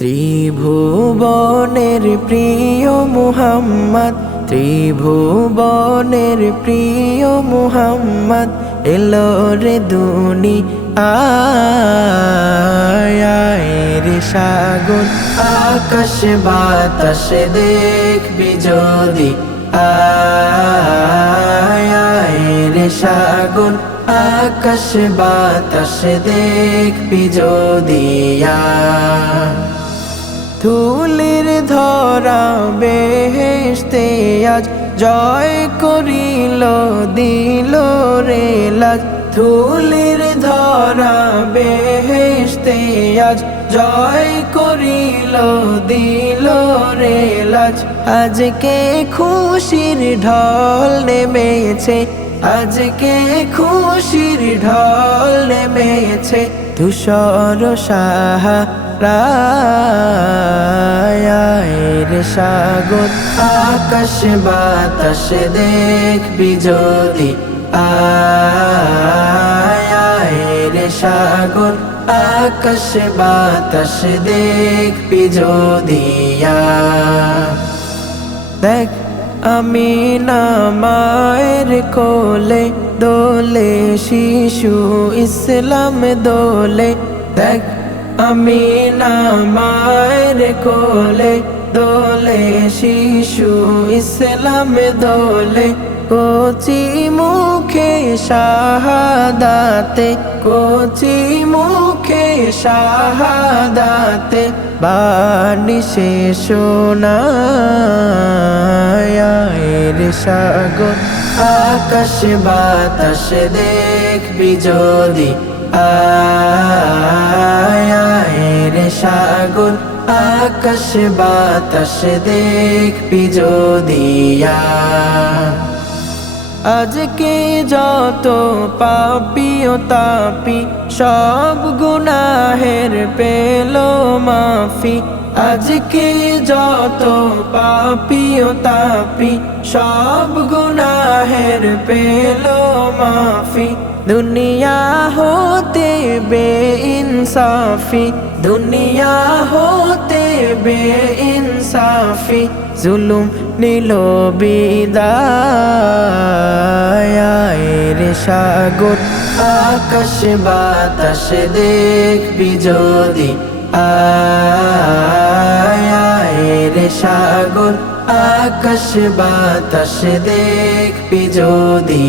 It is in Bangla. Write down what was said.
ত্রিভুবনের প্রিয় মুহাম্মদ, ত্রিভুবনের প্রিয় মুহাম্মদ এলো রে দুনিয়ায় রে সাগর আকাশ বাতাস দেখবি যদি আয় রে সাগর আকাশ বাতাস দেখবি যদি ধুলির ধরা বেহেশতে আজ জয় করিল দিল রে লাজ, ধুলির ধরা বেহেশতে আজ জয় করিল দিল রে লাজ। আজকে খুশির ঢল নেমেছে, আজকে খুশির ঢল নেমেছে ধূসর সাহারায় সাগর আকাশ বাতাস দেখবি যদি আয় সাগর আকাশ বাতাস দেখবি যদি দেখ আমিনা মায়ের কোলে দোলে শিশু ইসলাম দোলে, দেখ আমিনা মায়ের কোলে দোলে শিশু ইসলাম দোলে। কচি মুখে শাহাদাতে, কচি মুখে শাহাদাতে বাণী সে শোনায় সাগর আকাশ বাতাস দেখবি যদি আয় সাগর আকাশ বাতাস দেখবি যদি আজকে যত পাপী ও তাপী সব গুনাহের পেল মাফি, আজকে যত পাপী ও তাপী সব গুনাহের পেল মাফি। দুনিয়া হতে বেইনসাফি, দুনিয়া হতে বেইনসাফি জুলুম নিল বিদায় সাগর আকাশ বাতাস দেখবি যদি আয় সাগর আকাশ বাতাস দেখবি যদি